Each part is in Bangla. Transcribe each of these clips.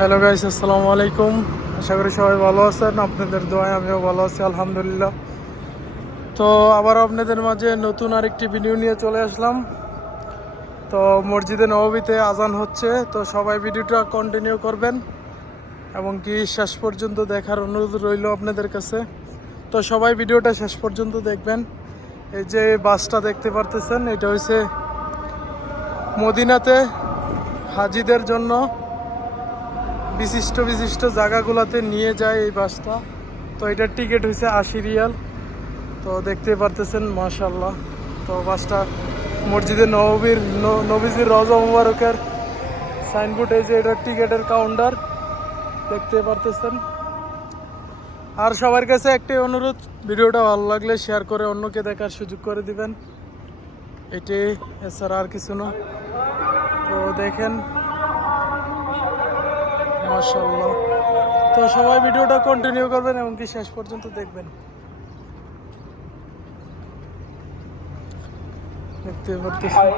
হ্যালো গাইস, আসসালামু আলাইকুম। আশা করি সবাই ভালো আছেন। আপনাদের দোয়ায় আমিও ভালো আছি, আলহামদুলিল্লাহ। তো আবার আপনাদের মাঝে নতুন আরেকটি ভিডিও নিয়ে চলে আসলাম। তো মসজিদে নববীতে আজান হচ্ছে, তো সবাই ভিডিওটা কন্টিনিউ করবেন এবং কি শেষ পর্যন্ত দেখার অনুরোধ রইল আপনাদের কাছে। তো সবাই ভিডিওটা শেষ পর্যন্ত দেখবেন। এই যে বাসটা দেখতে পারতেছেন, এটা হচ্ছে মদিনাতে হাজিদের জন্য বিশিষ্ট বিশিষ্ট জায়গাগুলোতে নিয়ে যায় এই বাসটা। তো এটার টিকিট হয়েছে ৮০ রিয়াল। তো দেখতে পারতেছেন মাশাআল্লাহ। তো বাসটা মসজিদে নবীজির রওজা মুবারকের সাইনবোর্ড, এই যে এটার টিকিটের কাউন্টার দেখতে পারতেছেন। আর সবার কাছে একটি অনুরোধ, ভিডিওটা ভালো লাগলে শেয়ার করে অন্যকে দেখার সুযোগ করে দিবেন, এটি, এছাড়া আর কিছু না। তো দেখেন মাশাআল্লাহ। তো সবাই ভিডিওটা কন্টিনিউ করবেন এবং কি শেষ পর্যন্ত দেখবেন। দেখতে পারতেছেন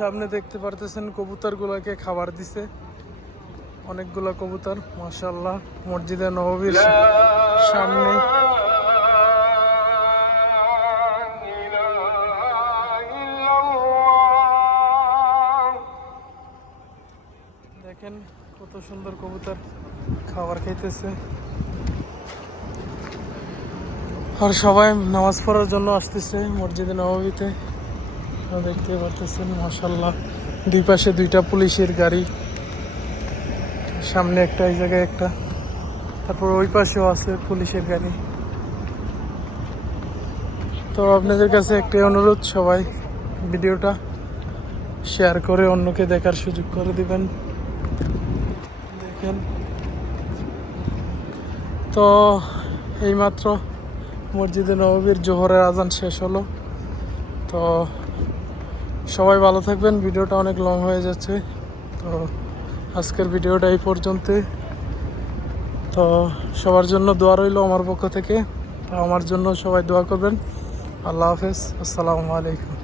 সামনে দেখতে পারতেছেন কবুতরগুলোকে খাবার দিছে, অনেকগুলা কবুতর মাশাআল্লাহ মসজিদে নববীর সামনে। দেখেন কত সুন্দর কবুতর খাবার খাইতেছে। আর সবাই নামাজ পড়ার জন্য আসতেছে মসজিদে নববীতে। দেখতে পারতেছেন মাশাআল্লাহ, দুই পাশে দুইটা পুলিশের গাড়ি, সামনে একটা, এই জায়গায় একটা, তারপর ওই পাশেও আছে পুলিশের গাড়ি। তো আপনাদের কাছে একটি অনুরোধ, সবাই ভিডিওটা শেয়ার করে অন্যকে দেখার সুযোগ করে দিবেন। দেখেন তো এইমাত্র মসজিদে নববীর জোহরের আজান শেষ হলো। তো সবাই ভালো থাকবেন, ভিডিওটা অনেক লং হয়ে যাচ্ছে। তো আজকের ভিডিওটা এই পর্যন্তই। তো সবার জন্য দোয়া রইল আমার পক্ষ থেকে। তো আমার জন্য সবাই দোয়া করবেন। আল্লাহ হাফেজ, আসসালামু আলাইকুম।